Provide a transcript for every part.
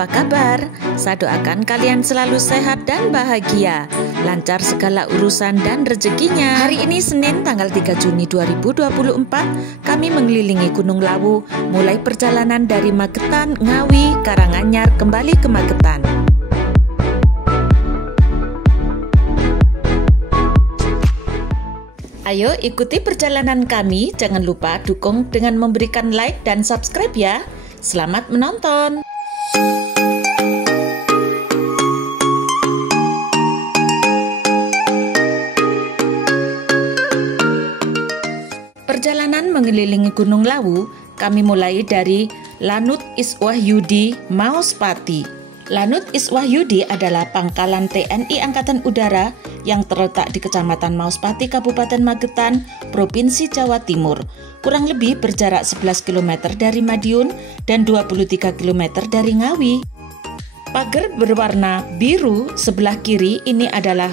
apa kabar? Saya doakan kalian selalu sehat dan bahagia, lancar segala urusan dan rezekinya. Hari ini Senin tanggal 3 Juni 2024, kami mengelilingi Gunung Lawu, mulai perjalanan dari Magetan, Ngawi, Karanganyar, kembali ke Magetan. Ayo ikuti perjalanan kami, jangan lupa dukung dengan memberikan like dan subscribe ya. Selamat menonton. Perjalanan mengelilingi Gunung Lawu, kami mulai dari Lanut Iswahyudi, Maospati. Lanut Iswahyudi adalah pangkalan TNI Angkatan Udara yang terletak di Kecamatan Maospati, Kabupaten Magetan, Provinsi Jawa Timur, kurang lebih berjarak 11 km dari Madiun dan 23 km dari Ngawi. Pagar berwarna biru sebelah kiri ini adalah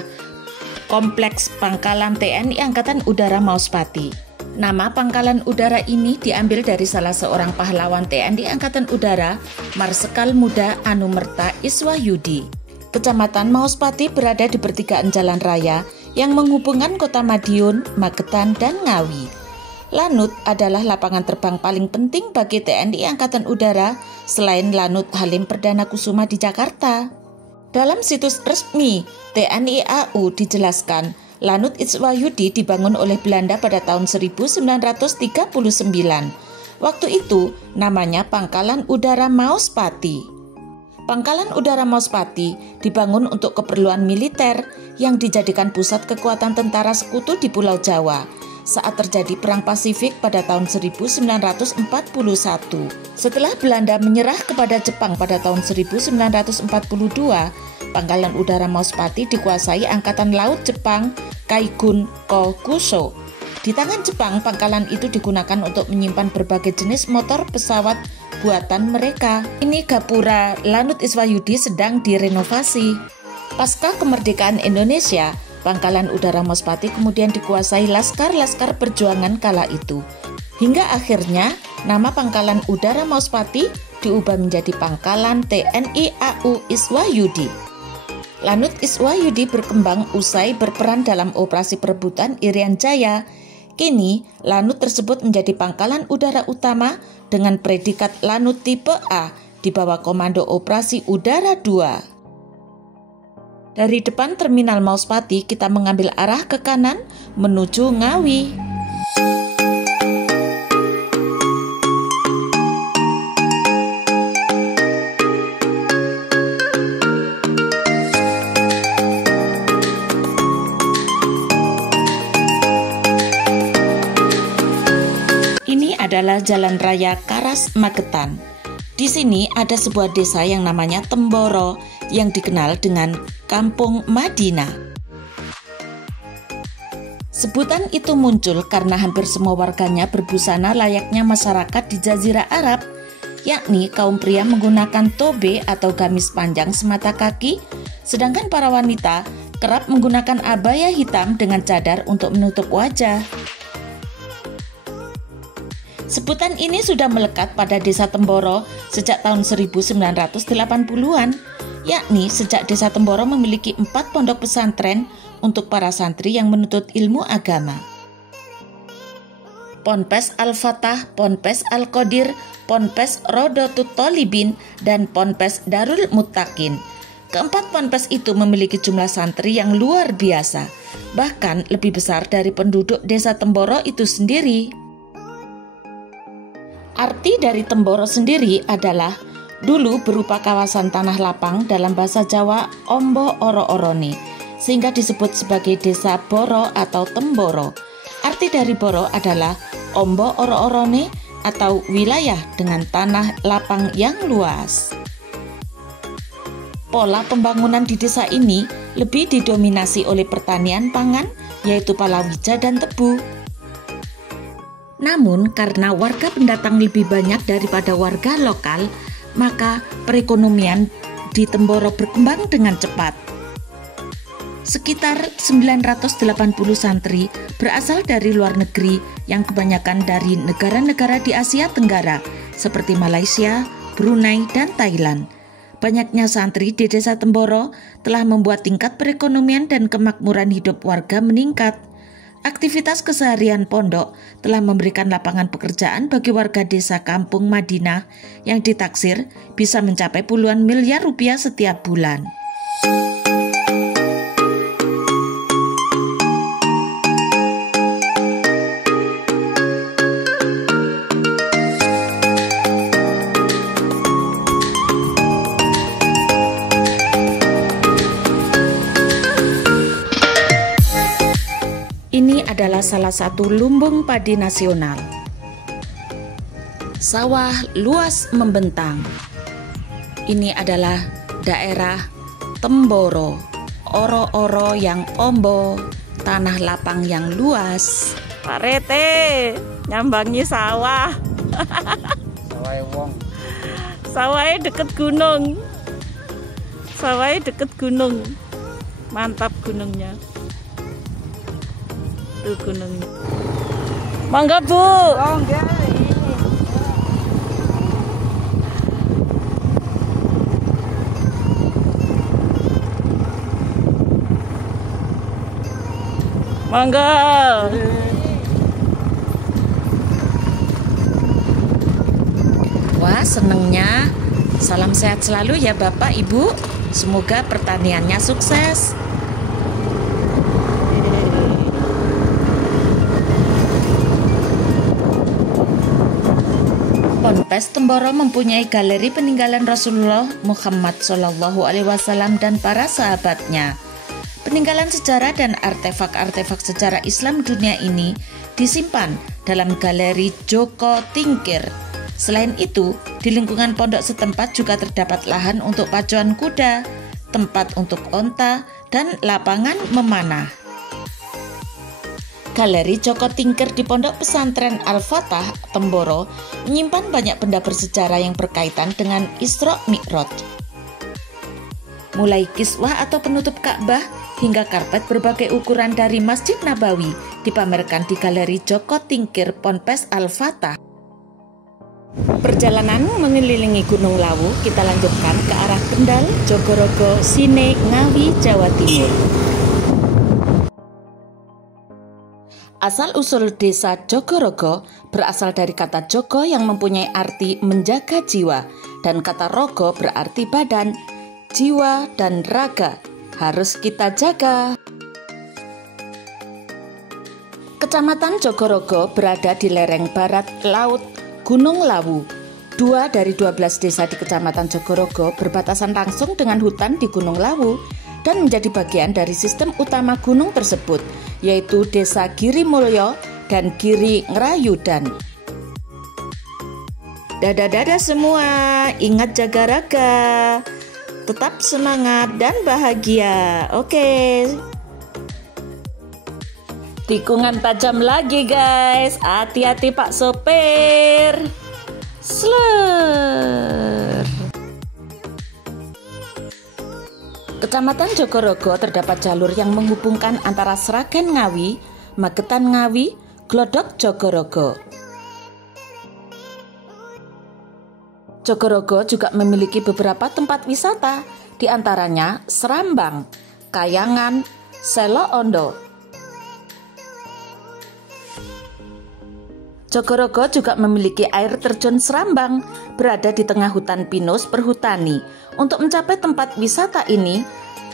kompleks pangkalan TNI Angkatan Udara Maospati. Nama pangkalan udara ini diambil dari salah seorang pahlawan TNI Angkatan Udara, Marsekal Muda Anumerta Iswahyudi. Kecamatan Maospati berada di pertigaan jalan raya yang menghubungkan kota Madiun, Magetan, dan Ngawi. Lanut adalah lapangan terbang paling penting bagi TNI Angkatan Udara selain Lanut Halim Perdana Kusuma di Jakarta. Dalam situs resmi TNI AU dijelaskan, Lanut Iswahyudi dibangun oleh Belanda pada tahun 1939. Waktu itu namanya Pangkalan Udara Maospati. Pangkalan Udara Maospati dibangun untuk keperluan militer yang dijadikan pusat kekuatan tentara sekutu di Pulau Jawa saat terjadi Perang Pasifik pada tahun 1941. Setelah Belanda menyerah kepada Jepang pada tahun 1942, Pangkalan Udara Maospati dikuasai Angkatan Laut Jepang Kaigun Kokusho. Di tangan Jepang, pangkalan itu digunakan untuk menyimpan berbagai jenis motor pesawat buatan mereka. Ini gapura Lanut Iswahyudi sedang direnovasi. Pasca kemerdekaan Indonesia, Pangkalan Udara Maospati kemudian dikuasai laskar-laskar perjuangan kala itu. Hingga akhirnya, nama Pangkalan Udara Maospati diubah menjadi Pangkalan TNI AU Iswahyudi. Lanut Iswahyudi berkembang usai berperan dalam operasi perebutan Irian Jaya. Kini, Lanut tersebut menjadi pangkalan udara utama dengan predikat Lanut tipe A di bawah Komando Operasi Udara 2. Dari depan Terminal Maospati, kita mengambil arah ke kanan menuju Ngawi. Adalah Jalan Raya Karas Magetan. Di sini ada sebuah desa yang namanya Temboro yang dikenal dengan Kampung Madinah. Sebutan itu muncul karena hampir semua warganya berbusana layaknya masyarakat di Jazirah Arab, yakni kaum pria menggunakan tobe atau gamis panjang semata kaki, sedangkan para wanita kerap menggunakan abaya hitam dengan cadar untuk menutup wajah. Sebutan ini sudah melekat pada desa Temboro sejak tahun 1980-an, yakni sejak desa Temboro memiliki 4 pondok pesantren untuk para santri yang menuntut ilmu agama. Ponpes Al-Fatah, Ponpes Al-Qadir, Ponpes Rodotut Tolibin, dan Ponpes Darul Muttaqin. Keempat ponpes itu memiliki jumlah santri yang luar biasa, bahkan lebih besar dari penduduk desa Temboro itu sendiri. Arti dari Temboro sendiri adalah dulu berupa kawasan tanah lapang, dalam bahasa Jawa Ombo Oro Orone, sehingga disebut sebagai desa Boro atau Temboro. Arti dari Boro adalah Ombo Oro Orone atau wilayah dengan tanah lapang yang luas. Pola pembangunan di desa ini lebih didominasi oleh pertanian pangan, yaitu palawija dan tebu. Namun, karena warga pendatang lebih banyak daripada warga lokal, maka perekonomian di Temboro berkembang dengan cepat. Sekitar 980 santri berasal dari luar negeri yang kebanyakan dari negara-negara di Asia Tenggara seperti Malaysia, Brunei, dan Thailand. Banyaknya santri di Desa Temboro telah membuat tingkat perekonomian dan kemakmuran hidup warga meningkat. Aktivitas keseharian pondok telah memberikan lapangan pekerjaan bagi warga desa Kampung Madinah yang ditaksir bisa mencapai puluhan miliar rupiah setiap bulan. Ini adalah salah satu lumbung padi nasional. Sawah luas membentang. Ini adalah daerah Temboro, oro-oro yang ombo, tanah lapang yang luas. Pak Rete nyambangi sawah. Sawah wong. Sawahnya deket gunung. Sawahnya deket gunung. Mantap gunungnya. Tuh gunungnya. Mangga Bu. Oh, enggak. Mangga. Wah, senengnya. Salam sehat selalu ya Bapak Ibu. Semoga pertaniannya sukses. Ponpes Temboro mempunyai galeri peninggalan Rasulullah Muhammad SAW dan para sahabatnya. Peninggalan sejarah dan artefak-artefak sejarah Islam dunia ini disimpan dalam galeri Joko Tingkir. Selain itu, di lingkungan pondok setempat juga terdapat lahan untuk pacuan kuda, tempat untuk onta, dan lapangan memanah. Galeri Joko Tingkir di Pondok Pesantren Al-Fatah, Temboro, menyimpan banyak benda bersejarah yang berkaitan dengan Isra Mi'raj. Mulai kiswah atau penutup Ka'bah hingga karpet berbagai ukuran dari Masjid Nabawi dipamerkan di Galeri Joko Tingkir Ponpes Al-Fatah. Perjalanan mengelilingi Gunung Lawu kita lanjutkan ke arah Kendal, Jogorogo, Sine, Ngawi, Jawa Timur. Asal-usul desa Jogorogo berasal dari kata Jogo yang mempunyai arti menjaga jiwa dan kata Rogo berarti badan, jiwa dan raga harus kita jaga. Kecamatan Jogorogo berada di lereng barat laut Gunung Lawu. 2 dari 12 desa di Kecamatan Jogorogo berbatasan langsung dengan hutan di Gunung Lawu dan menjadi bagian dari sistem utama gunung tersebut, yaitu Desa Giri Mulyo dan Giri Ngrayudan. Dadah-dadah semua, ingat jaga raga, tetap semangat dan bahagia. Oke. Tikungan tajam lagi guys, hati-hati Pak Sopir. Slur. Kecamatan Jogorogo terdapat jalur yang menghubungkan antara Sragen Ngawi, Magetan Ngawi, Glodok Jogorogo. Jogorogo juga memiliki beberapa tempat wisata, di antaranya Serambang, Kayangan, Selo Ondo. Jogorogo juga memiliki air terjun Serambang, berada di tengah hutan pinus perhutani. Untuk mencapai tempat wisata ini,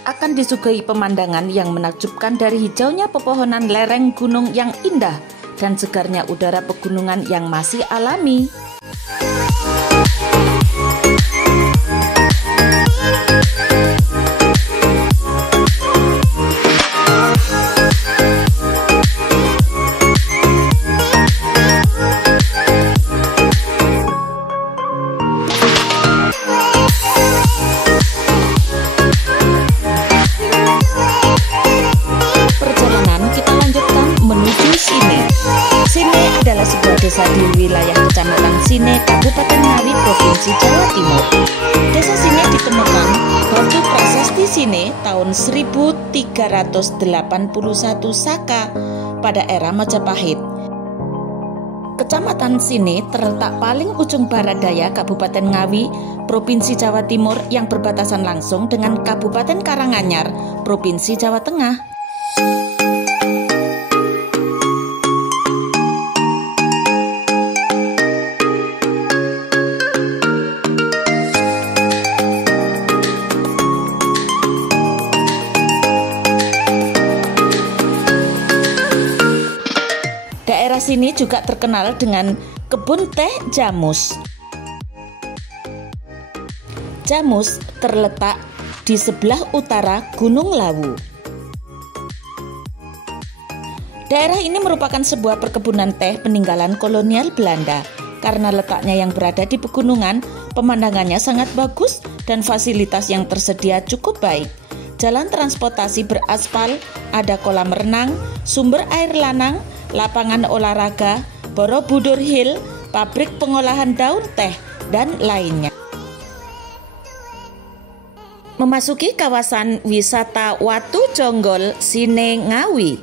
akan disuguhi pemandangan yang menakjubkan dari hijaunya pepohonan lereng gunung yang indah dan segarnya udara pegunungan yang masih alami. Desa di wilayah Kecamatan Sine, Kabupaten Ngawi, Provinsi Jawa Timur. Desa Sine ditemukan batu prasasti Sine tahun 1381 Saka pada era Majapahit. Kecamatan Sine terletak paling ujung barat daya Kabupaten Ngawi, Provinsi Jawa Timur yang berbatasan langsung dengan Kabupaten Karanganyar, Provinsi Jawa Tengah. Daerah sini juga terkenal dengan kebun teh Jamus. Jamus terletak di sebelah utara Gunung Lawu. Daerah ini merupakan sebuah perkebunan teh peninggalan kolonial Belanda. Karena letaknya yang berada di pegunungan, pemandangannya sangat bagus dan fasilitas yang tersedia cukup baik. Jalan transportasi beraspal, ada kolam renang, sumber air lanang, lapangan olahraga, Borobudur Hill, pabrik pengolahan daun teh, dan lainnya. Memasuki kawasan wisata Watu Jonggol, Sine Ngawi.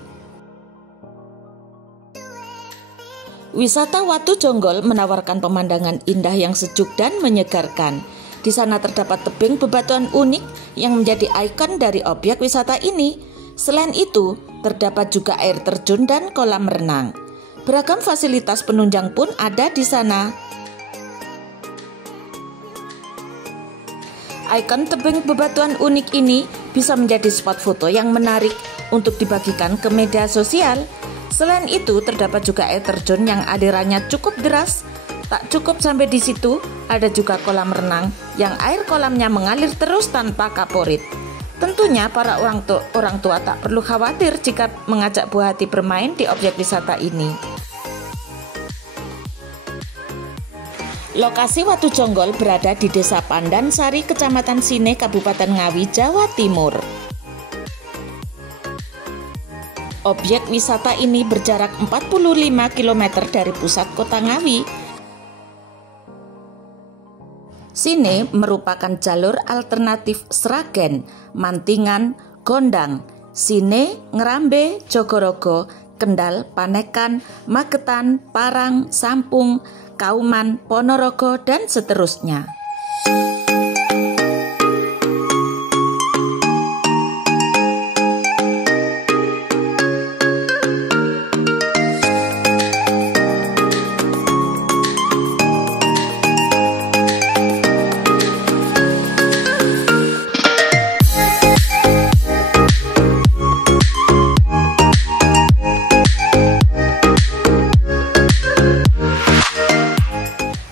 Wisata Watu Jonggol menawarkan pemandangan indah yang sejuk dan menyegarkan. Di sana terdapat tebing bebatuan unik yang menjadi ikon dari objek wisata ini. Selain itu, terdapat juga air terjun dan kolam renang. Beragam fasilitas penunjang pun ada di sana. Ikon tebing bebatuan unik ini bisa menjadi spot foto yang menarik untuk dibagikan ke media sosial. Selain itu, terdapat juga air terjun yang alirannya cukup deras. Tak cukup sampai di situ, ada juga kolam renang yang air kolamnya mengalir terus tanpa kaporit. Tentunya para orang tua tak perlu khawatir jika mengajak buah hati bermain di objek wisata ini. Lokasi Watu Jonggol berada di Desa Pandansari, Kecamatan Sine, Kabupaten Ngawi, Jawa Timur. Objek wisata ini berjarak 45 km dari pusat kota Ngawi. Sine merupakan jalur alternatif Sragen, Mantingan, Gondang, Sine, Ngerambe, Jogorogo, Kendal, Panekan, Magetan, Parang, Sampung, Kauman, Ponorogo, dan seterusnya.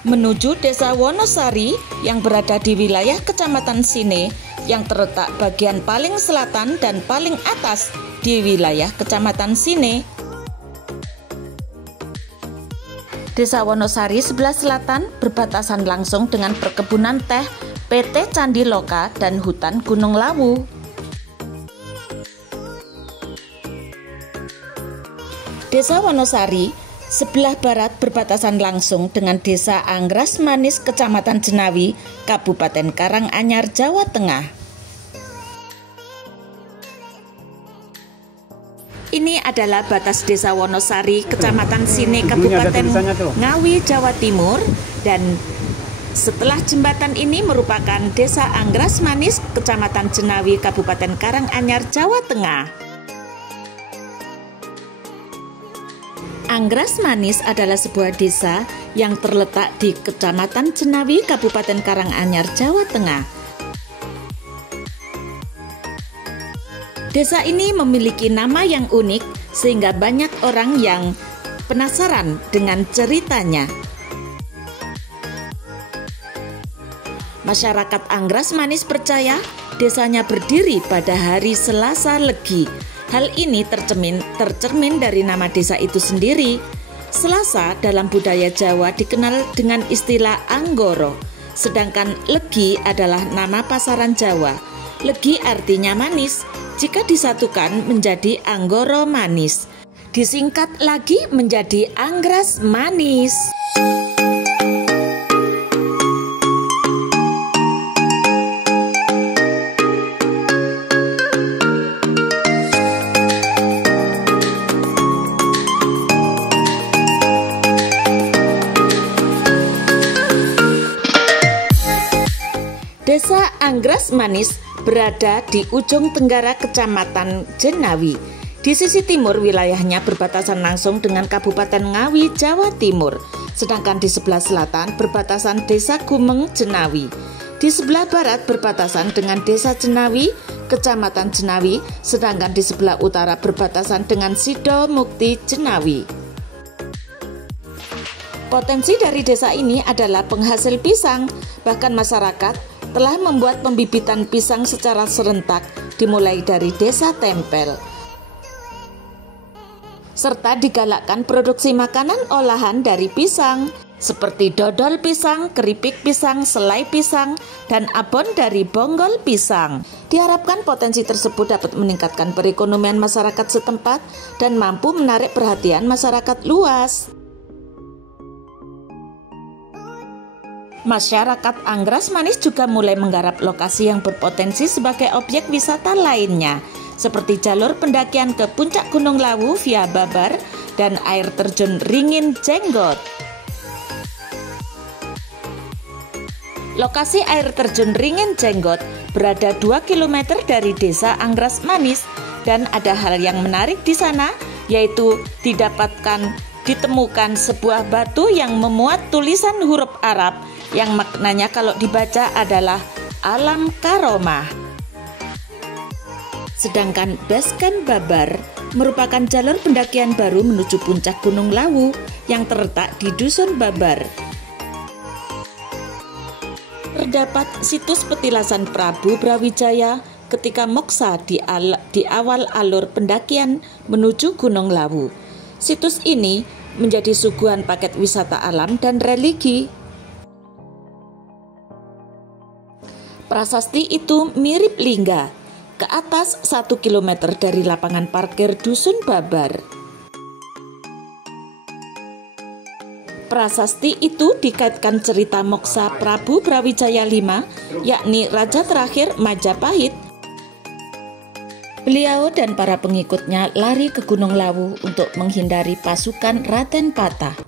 Menuju Desa Wonosari yang berada di wilayah Kecamatan Sine yang terletak bagian paling selatan dan paling atas di wilayah Kecamatan Sine. Desa Wonosari sebelah selatan berbatasan langsung dengan perkebunan teh PT Candi Loka dan hutan Gunung Lawu. Desa Wonosari sebelah barat berbatasan langsung dengan Desa Anggras Manis, Kecamatan Jenawi, Kabupaten Karanganyar, Jawa Tengah. Ini adalah batas Desa Wonosari, Kecamatan Sine, Kabupaten Ngawi, Jawa Timur, dan setelah jembatan ini merupakan Desa Anggras Manis, Kecamatan Jenawi, Kabupaten Karanganyar, Jawa Tengah. Anggras Manis adalah sebuah desa yang terletak di Kecamatan Jenawi, Kabupaten Karanganyar, Jawa Tengah. Desa ini memiliki nama yang unik sehingga banyak orang yang penasaran dengan ceritanya. Masyarakat Anggras Manis percaya desanya berdiri pada hari Selasa Legi. Hal ini tercermin dari nama desa itu sendiri. Selasa dalam budaya Jawa dikenal dengan istilah Anggoro, sedangkan Legi adalah nama pasaran Jawa. Legi artinya manis, jika disatukan menjadi Anggoro Manis. Disingkat lagi menjadi Anggras Manis. Anggras Manis berada di ujung tenggara Kecamatan Jenawi. Di sisi timur wilayahnya berbatasan langsung dengan Kabupaten Ngawi, Jawa Timur. Sedangkan di sebelah selatan berbatasan Desa Gumeng, Jenawi. Di sebelah barat berbatasan dengan Desa Jenawi, Kecamatan Jenawi, sedangkan di sebelah utara berbatasan dengan Sido Mukti, Jenawi. Potensi dari desa ini adalah penghasil pisang, bahkan masyarakat telah membuat pembibitan pisang secara serentak dimulai dari Desa Tempel. Serta digalakkan produksi makanan olahan dari pisang, seperti dodol pisang, keripik pisang, selai pisang, dan abon dari bonggol pisang. Diharapkan potensi tersebut dapat meningkatkan perekonomian masyarakat setempat dan mampu menarik perhatian masyarakat luas. Masyarakat Anggras Manis juga mulai menggarap lokasi yang berpotensi sebagai objek wisata lainnya, seperti jalur pendakian ke puncak Gunung Lawu via Babar dan air terjun Ringin Jenggot. Lokasi air terjun Ringin Jenggot berada 2 km dari desa Anggras Manis dan ada hal yang menarik di sana, yaitu ditemukan sebuah batu yang memuat tulisan huruf Arab yang maknanya kalau dibaca adalah Alam Karomah. Sedangkan Basecamp Babar merupakan jalur pendakian baru menuju puncak Gunung Lawu yang terletak di Dusun Babar. Terdapat situs petilasan Prabu Brawijaya ketika moksa di awal alur pendakian menuju Gunung Lawu. Situs ini menjadi suguhan paket wisata alam dan religi. Prasasti itu mirip lingga, ke atas 1 km dari lapangan parkir Dusun Babar. Prasasti itu dikaitkan cerita moksa Prabu Brawijaya V, yakni Raja terakhir Majapahit. Beliau dan para pengikutnya lari ke Gunung Lawu untuk menghindari pasukan Raden Patah.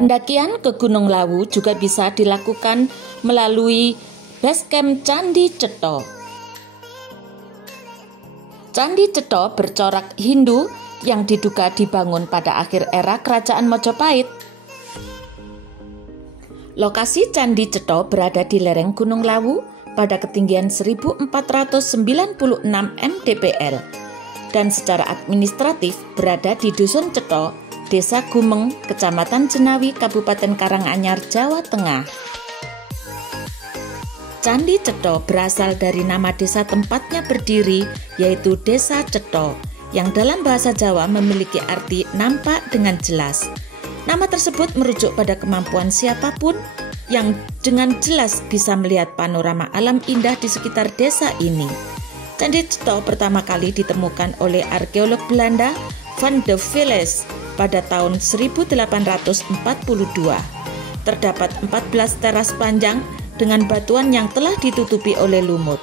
Pendakian ke Gunung Lawu juga bisa dilakukan melalui Basecamp Candi Cetha. Candi Cetha bercorak Hindu yang diduga dibangun pada akhir era Kerajaan Majapahit. Lokasi Candi Cetha berada di lereng Gunung Lawu pada ketinggian 1496 mdpl dan secara administratif berada di Dusun Cetha, Desa Gumeng, Kecamatan Jenawi, Kabupaten Karanganyar, Jawa Tengah. Candi Cetha berasal dari nama desa tempatnya berdiri, yaitu Desa Cetha, yang dalam bahasa Jawa memiliki arti nampak dengan jelas. Nama tersebut merujuk pada kemampuan siapapun yang dengan jelas bisa melihat panorama alam indah di sekitar desa ini. Candi Cetha pertama kali ditemukan oleh arkeolog Belanda Van de Velles pada tahun 1842. Terdapat 14 teras panjang dengan batuan yang telah ditutupi oleh lumut.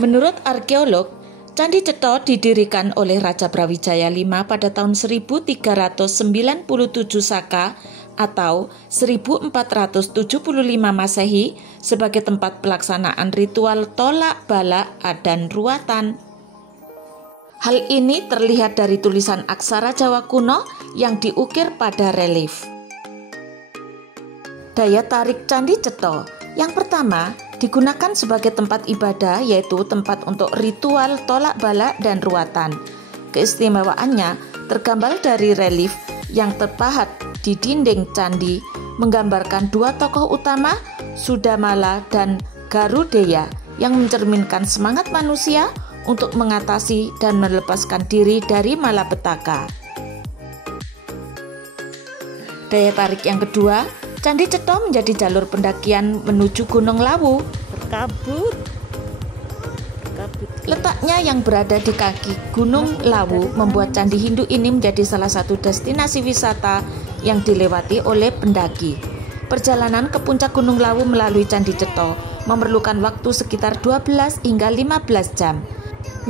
Menurut arkeolog, Candi Cetha didirikan oleh Raja Brawijaya V pada tahun 1397 Saka atau 1475 Masehi sebagai tempat pelaksanaan ritual tolak bala dan ruatan. Hal ini terlihat dari tulisan aksara Jawa kuno yang diukir pada relief. Daya tarik Candi Cetha yang pertama digunakan sebagai tempat ibadah, yaitu tempat untuk ritual tolak bala dan ruatan. Keistimewaannya tergambar dari relief yang terpahat di dinding candi menggambarkan dua tokoh utama, Sudamala dan Garudeya, yang mencerminkan semangat manusia untuk mengatasi dan melepaskan diri dari malapetaka. Daya tarik yang kedua, Candi Cetho menjadi jalur pendakian menuju Gunung Lawu. Berkabut. Letaknya yang berada di kaki Gunung Lawu membuat candi Hindu ini menjadi salah satu destinasi wisata yang dilewati oleh pendaki. Perjalanan ke puncak Gunung Lawu melalui Candi Cetho memerlukan waktu sekitar 12 hingga 15 jam,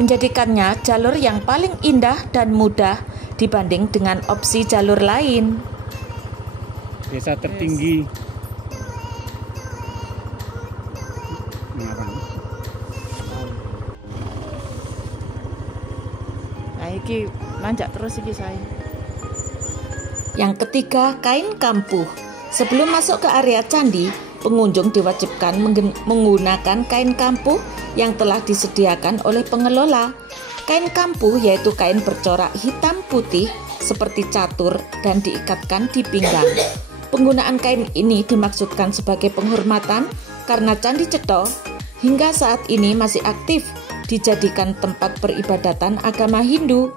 menjadikannya jalur yang paling indah dan mudah dibanding dengan opsi jalur lain. Desa tertinggi. Nah, iki nanjak terus iki saya. Yang ketiga, kain kampuh. Sebelum masuk ke area candi, pengunjung diwajibkan menggunakan kain kampuh yang telah disediakan oleh pengelola. Kain kampuh yaitu kain bercorak hitam putih seperti catur dan diikatkan di pinggang. Penggunaan kain ini dimaksudkan sebagai penghormatan karena Candi Cetho hingga saat ini masih aktif dijadikan tempat peribadatan agama Hindu.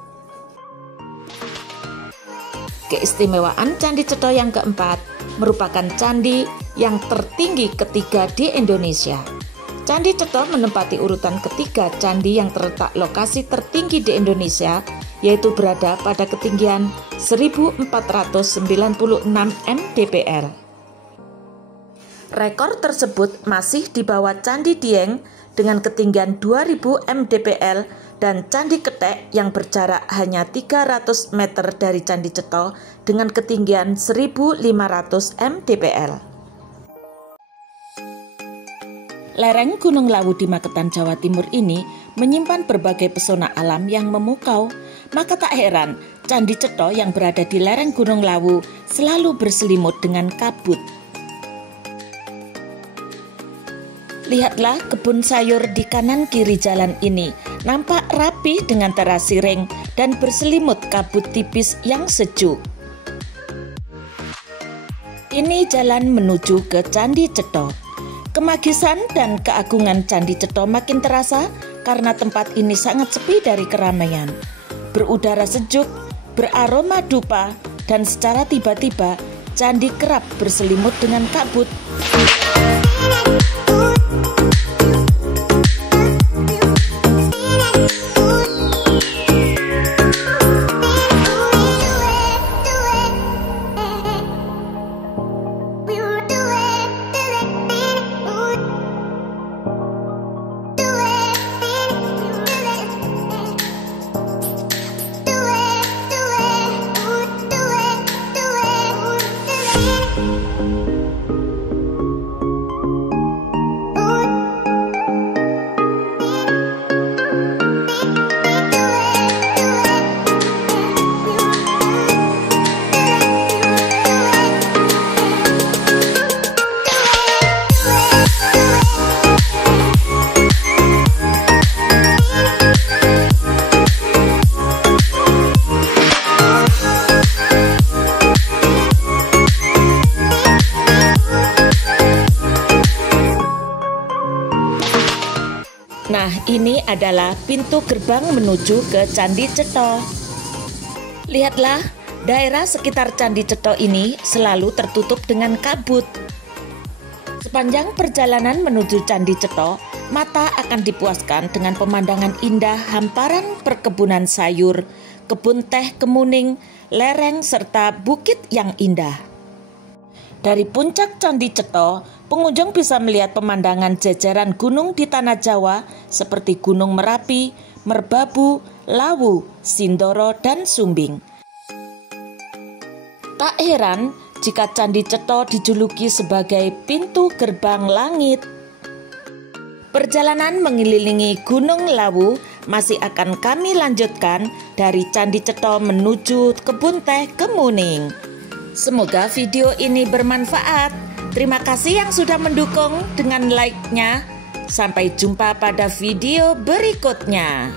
Keistimewaan Candi Cetho yang keempat merupakan candi yang tertinggi ketiga di Indonesia. Candi Cetho menempati urutan ketiga candi yang terletak lokasi tertinggi di Indonesia, yaitu berada pada ketinggian 1496 mdpl. Rekor tersebut masih di bawah Candi Dieng dengan ketinggian 2000 mdpl dan Candi Ketek yang berjarak hanya 300 meter dari Candi Cetho dengan ketinggian 1500 mdpl. Lereng Gunung Lawu di Magetan, Jawa Timur ini menyimpan berbagai pesona alam yang memukau. Maka tak heran, Candi Cetho yang berada di lereng Gunung Lawu selalu berselimut dengan kabut. Lihatlah kebun sayur di kanan kiri jalan ini, nampak rapi dengan terasi ring dan berselimut kabut tipis yang sejuk. Ini jalan menuju ke Candi Cetho. Kemagisan dan keagungan Candi Cetho makin terasa karena tempat ini sangat sepi dari keramaian. Berudara sejuk, beraroma dupa, dan secara tiba-tiba candi kerap berselimut dengan kabut. Nah, ini adalah pintu gerbang menuju ke Candi Cetho. Lihatlah, daerah sekitar Candi Cetho ini selalu tertutup dengan kabut. Sepanjang perjalanan menuju Candi Cetho, mata akan dipuaskan dengan pemandangan indah hamparan perkebunan sayur, kebun teh kemuning, lereng, serta bukit yang indah. Dari puncak Candi Cetho, pengunjung bisa melihat pemandangan jajaran gunung di tanah Jawa seperti Gunung Merapi, Merbabu, Lawu, Sindoro, dan Sumbing. Tak heran jika Candi Cetho dijuluki sebagai pintu gerbang langit. Perjalanan mengelilingi Gunung Lawu masih akan kami lanjutkan dari Candi Cetho menuju kebun teh kemuning. Semoga video ini bermanfaat. Terima kasih yang sudah mendukung dengan like-nya. Sampai jumpa pada video berikutnya.